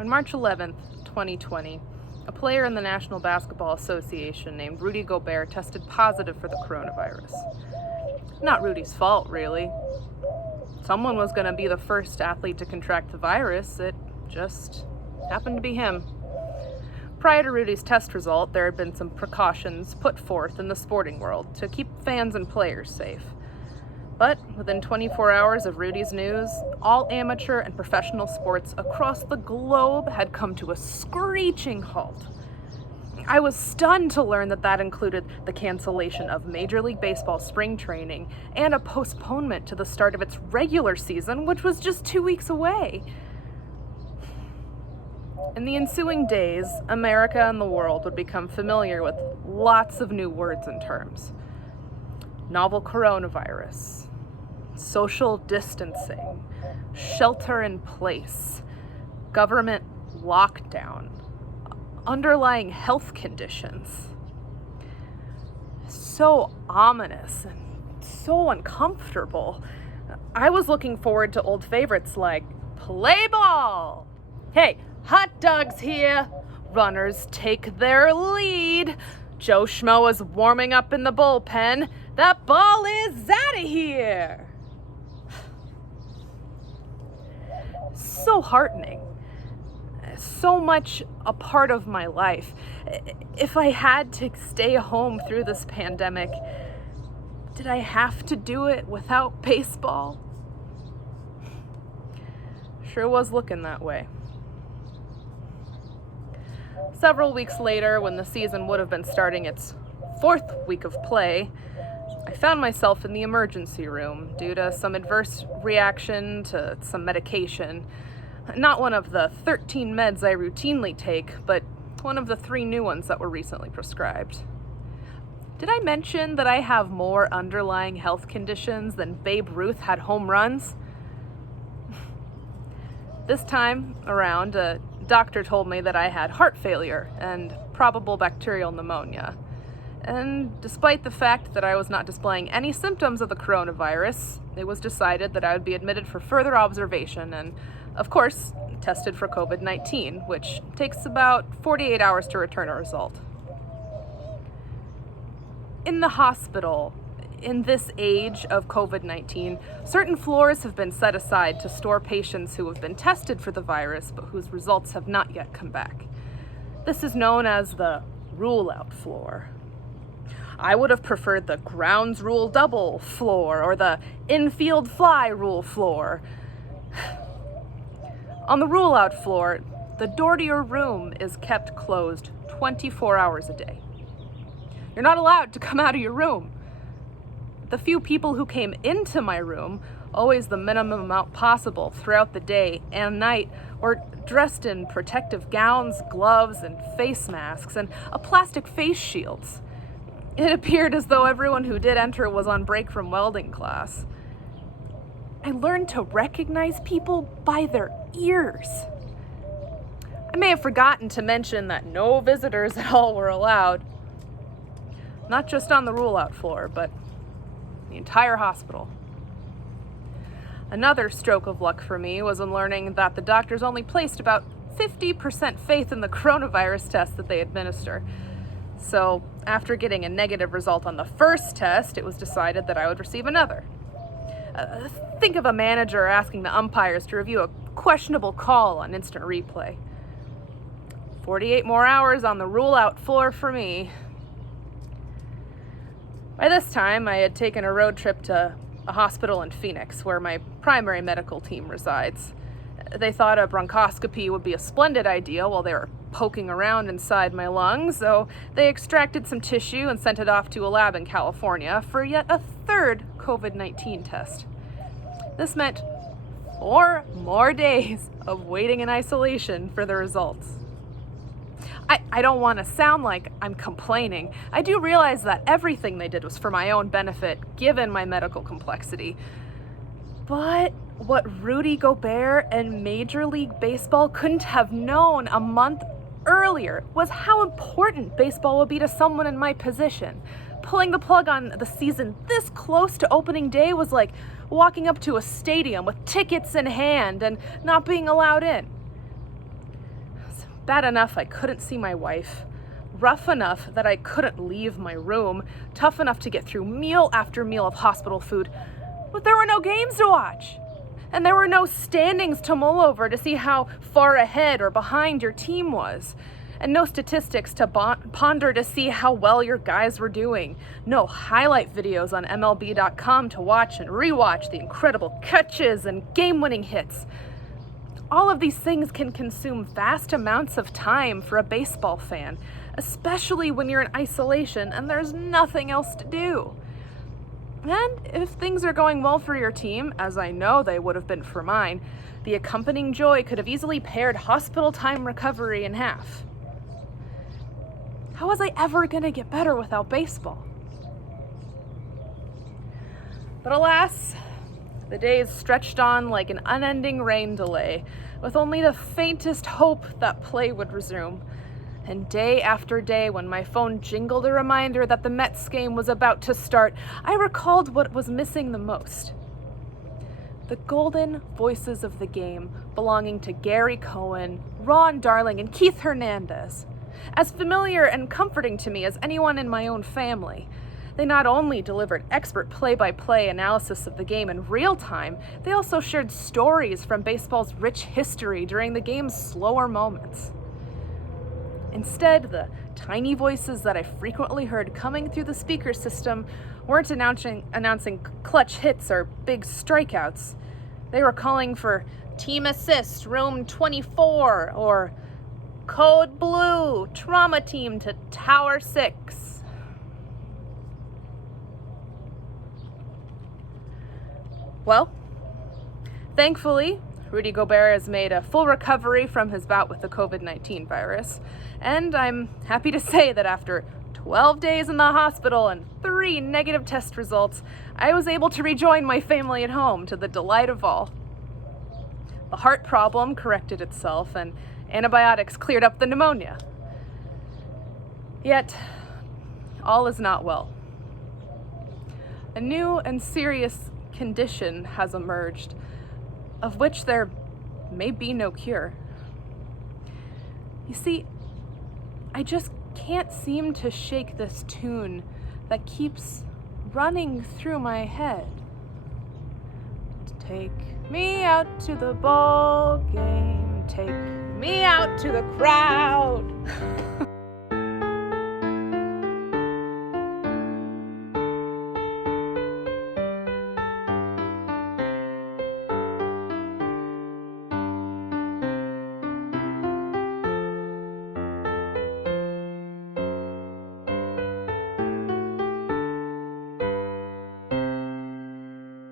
On March 11th, 2020, a player in the National Basketball Association named Rudy Gobert tested positive for the coronavirus. Not Rudy's fault, really. Someone was going to be the first athlete to contract the virus. It just happened to be him. Prior to Rudy's test result, there had been some precautions put forth in the sporting world to keep fans and players safe. But within 24 hours of Rudy's news, all amateur and professional sports across the globe had come to a screeching halt. I was stunned to learn that included the cancellation of Major League Baseball spring training and a postponement to the start of its regular season, which was just 2 weeks away. In the ensuing days, America and the world would become familiar with lots of new words and terms. Novel coronavirus, social distancing, shelter in place, government lockdown, underlying health conditions. So ominous and so uncomfortable. I was looking forward to old favorites like play ball. Hey, hot dogs here. Runners take their lead. Joe Schmo is warming up in the bullpen. That ball is out of here. So heartening. So much a part of my life. If I had to stay home through this pandemic, did I have to do it without baseball? Sure was looking that way. Several weeks later, when the season would have been starting its 4th week of play, I found myself in the emergency room due to some adverse reaction to some medication. Not one of the 13 meds I routinely take, but one of the 3 new ones that were recently prescribed. Did I mention that I have more underlying health conditions than Babe Ruth had home runs? This time around, a doctor told me that I had heart failure and probable bacterial pneumonia. And despite the fact that I was not displaying any symptoms of the coronavirus, it was decided that I would be admitted for further observation and, of course, tested for COVID-19, which takes about 48 hours to return a result. In the hospital, in this age of COVID-19, certain floors have been set aside to store patients who have been tested for the virus but whose results have not yet come back. This is known as the rule-out floor. I would have preferred the grounds rule double floor or the infield fly rule floor. On the rule-out floor, the door to your room is kept closed 24 hours a day. You're not allowed to come out of your room. The few people who came into my room, always the minimum amount possible throughout the day and night, were dressed in protective gowns, gloves, and face masks, and plastic face shields. It appeared as though everyone who did enter was on break from welding class. I learned to recognize people by their ears. I may have forgotten to mention that no visitors at all were allowed. Not just on the rule-out floor, but the entire hospital. Another stroke of luck for me was in learning that the doctors only placed about 50% faith in the coronavirus test that they administer. So, after getting a negative result on the first test, it was decided that I would receive another. Think of a manager asking the umpires to review a questionable call on instant replay. 48 more hours on the rule-out floor for me. By this time, I had taken a road trip to a hospital in Phoenix, where my primary medical team resides. They thought a bronchoscopy would be a splendid idea while they were poking around inside my lungs, so they extracted some tissue and sent it off to a lab in California for yet a 3rd COVID-19 test. This meant 4 more days of waiting in isolation for the results. I don't want to sound like I'm complaining. I do realize that everything they did was for my own benefit, given my medical complexity. But what Rudy Gobert and Major League Baseball couldn't have known a month earlier was how important baseball would be to someone in my position. Pulling the plug on the season this close to opening day was like walking up to a stadium with tickets in hand and not being allowed in. Bad enough I couldn't see my wife, rough enough that I couldn't leave my room, tough enough to get through meal after meal of hospital food, but there were no games to watch. And there were no standings to mull over to see how far ahead or behind your team was. And no statistics to ponder to see how well your guys were doing. No highlight videos on MLB.com to watch and rewatch the incredible catches and game-winning hits. All of these things can consume vast amounts of time for a baseball fan, especially when you're in isolation and there's nothing else to do. And if things are going well for your team, as I know they would have been for mine, the accompanying joy could have easily pared hospital time recovery in half. How was I ever going to get better without baseball? But alas, the days stretched on like an unending rain delay, with only the faintest hope that play would resume. And day after day, when my phone jingled a reminder that the Mets game was about to start, I recalled what was missing the most. The golden voices of the game belonging to Gary Cohen, Ron Darling, and Keith Hernandez. As familiar and comforting to me as anyone in my own family. They not only delivered expert play-by-play analysis of the game in real time, they also shared stories from baseball's rich history during the game's slower moments. Instead, the tiny voices that I frequently heard coming through the speaker system weren't announcing clutch hits or big strikeouts. They were calling for team assist, room 24, or code blue, trauma team to tower 6. Well, thankfully, Rudy Gobert has made a full recovery from his bout with the COVID-19 virus, and I'm happy to say that after 12 days in the hospital and 3 negative test results, I was able to rejoin my family at home to the delight of all. The heart problem corrected itself, and antibiotics cleared up the pneumonia. Yet, all is not well. A new and serious condition has emerged, of which there may be no cure. You see, I just can't seem to shake this tune that keeps running through my head. Take me out to the ball game, take me out to the crowd.